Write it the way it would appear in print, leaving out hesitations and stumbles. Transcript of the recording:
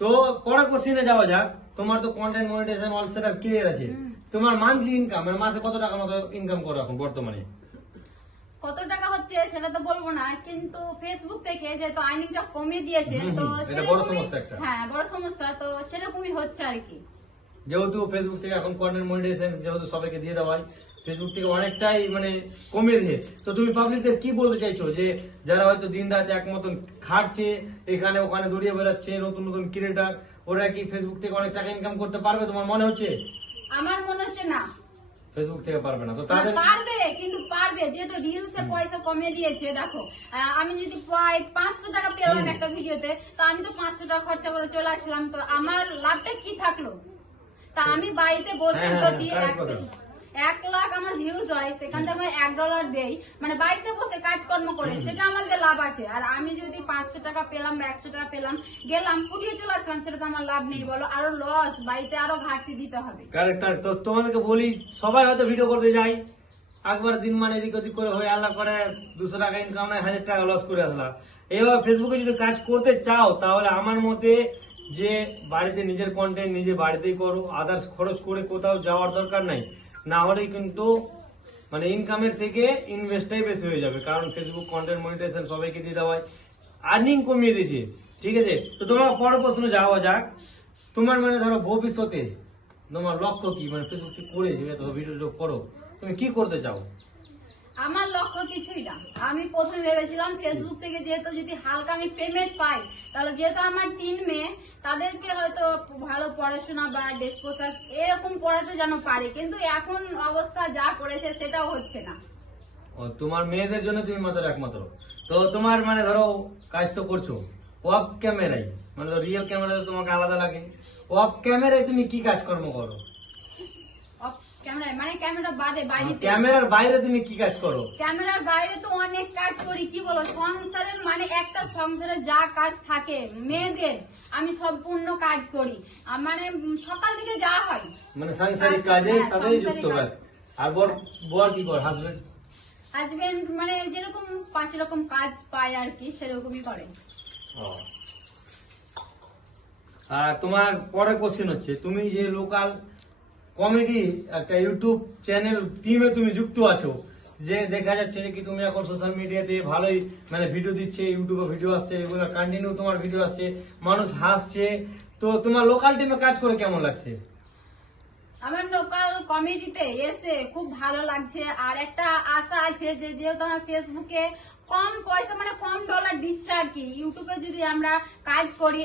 তো পরে কোশ্চেনে যাওয়া যাক। তোমার তো content monetization all setup clear আছে। তোমার মান্থলি ইনকাম মানে মাসে কত টাকা মতো ইনকাম করো এখন বর্তমানে? কত টাকা হচ্ছে সেটা তো বলবো না, কিন্তু ফেসবুক থেকে যেহেতু আর্নিংটা কমিয়ে দিয়েছে তো এটা বড় সমস্যা একটা। হ্যাঁ বড় সমস্যা, তো সেরকমই হচ্ছে আর কি। যেহেতু ফেসবুক থেকে এখন কন্টেন্ট মনিটাইজেশন যেহেতু সবাইকে দিয়ে দেওয়া হয়, ফেসবুক থেকে অনেকটাই মানে কমিয়েছে। তো তুমি পাবলিকদের কি বলতে চাইছো যে যারা হয়তো দিন রাত এক মতন খাটছে, এখানে ওখানে দৌড়িয়ে বেড়াচ্ছে, নতুন নতুন ক্রিয়েটার, ওরা কি ফেসবুক থেকে অনেক টাকা ইনকাম করতে পারবে তোমার মনে হচ্ছে? আমার মনে হচ্ছে না, ফেসবুক থেকে পারবে না। তো তাদের পারবে, কিন্তু পারবে যেহেতু রিলসে পয়সা কমিয়ে দিয়েছে। দেখো আমি যদি প্রায় 500 টাকা পেলাম একটা ভিডিওতে, তো আমি তো 500 টাকা খরচা করে চলে আসলাম, তো আমার লাভটা কি থাকলো? তা আমি বাড়িতে বসে যদি 1 লাখ আমার ভিউজ হয়, সেখান থেকে আমি $1 দেই, মানে বাড়িতে বসে কাজকর্ম করে, সেটা আমাদের লাভ আছে। আর আমি যদি 500 টাকা পেলাম বা 100 টাকা পেলাম, গেলাম ফুটিয়ে চলে আসলাম, সেটা তো আমার লাভ নেই, বলো, আরো লস, বাড়িতে আরো ঘাটতি দিতে হবে। ক্যারেক্টার তো তোমাদেরকে বলি, সবাই হয়তো ভিডিও করতে যায়, একবার দিন মানে এদিক ওদিক করে হয়ে আল্লাহ করে 200 টাকা ইনকাম নয় 1000 টাকা লস করে আসলাম। এবার ফেসবুকে যদি কাজ করতে চাও তাহলে আমার মতে যে বাড়িতে নিজের কন্টেন্ট নিজে বাড়িতেই করো, আদার্স খরচ করে কোথাও যাওয়ার দরকার নাই। না হলে কিন্তু মানে ইনকামের থেকে ইনভেস্টটাই বেশি হয়ে যাবে, কারণ ফেসবুক কন্টেন্ট মনিটাইজেশন সবাইকে দিয়ে দেওয়ায় আর্নিং কমিয়ে দিয়েছে। ঠিক আছে, তো তোমার পরের প্রশ্ন যাওয়া যাক। তোমার মানে ধরো ভবিষ্যতে তোমার লক্ষ্য কি, মানে ফেসবুক করে যে ভিডিও করো, তুমি কি করতে চাও? আমার লক্ষ্য কিছুই না। আমি প্রথমে ভেবেছিলাম ফেসবুক থেকে যেহেতু যদি হালকা আমি পেমেন্ট পাই, তাহলে যেহেতু আমার 3 মেয়ে, তাদেরকে হয়তো ভালো পড়াশোনা বা ড্রেস পোশাক এরকম পড়াতে যেন পারে, কিন্তু এখন অবস্থা যা করেছে সেটাও হচ্ছে না। ও, তোমার মেয়েদের জন্য তুমি মাত্র একমাত্র। তো তোমার মানে ধরো কাজ তো করছো অফ ক্যামেরায়, মানে রিয়েল ক্যামেরাতে তোমাকে আলাদা লাগে, অফ ক্যামেরায় তুমি কি কাজকর্ম করো? ক্যামেরায় মানে ক্যামেরা বাদে বাইরে, ক্যামেরার বাইরে তুমি কি কাজ করো? ক্যামেরার বাইরে তো অনেক কাজ করি, কি বলো, সংসারের মানে একটা সংসারে যা কাজ থাকে মেয়েদের, আমি সম্পূর্ণ কাজ করি। মানে সকাল থেকে যা হয় মানে সাংসারিক কাজের সাথে যুক্ত কাজ। আর বর কি করে? হাজবেন্ড মানে যেরকম 5 রকম কাজ পায় আর কি, সেরকমই করে। আর তোমার পরের কোশ্চেন হচ্ছে, তুমি যে লোকাল কমেডি একটা ইউটিউব চ্যানেল টিমে তুমি যুক্ত আছো, যে দেখা যাচ্ছে যে কি তুমি এখন সোশ্যাল মিডিয়াতে ভালোই মানে ভিডিও দিচ্ছে, ইউটিউবে ভিডিও আসছে, এগুলো কন্টিনিউ তোমার ভিডিও আসছে, মানুষ হাসছে, তো তোমার লোকাল টিমে কাজ করে কেমন লাগছে? আমার লোকাল কমেডিতে এসে খুব ভালো লাগছে। আর একটা আশা আছে যে যেহেতু আমার ফেসবুকে কম পয়সা মানে কম ডলার দিচ্ছে আর কি, ইউটিউবে যদি আমরা কাজ করি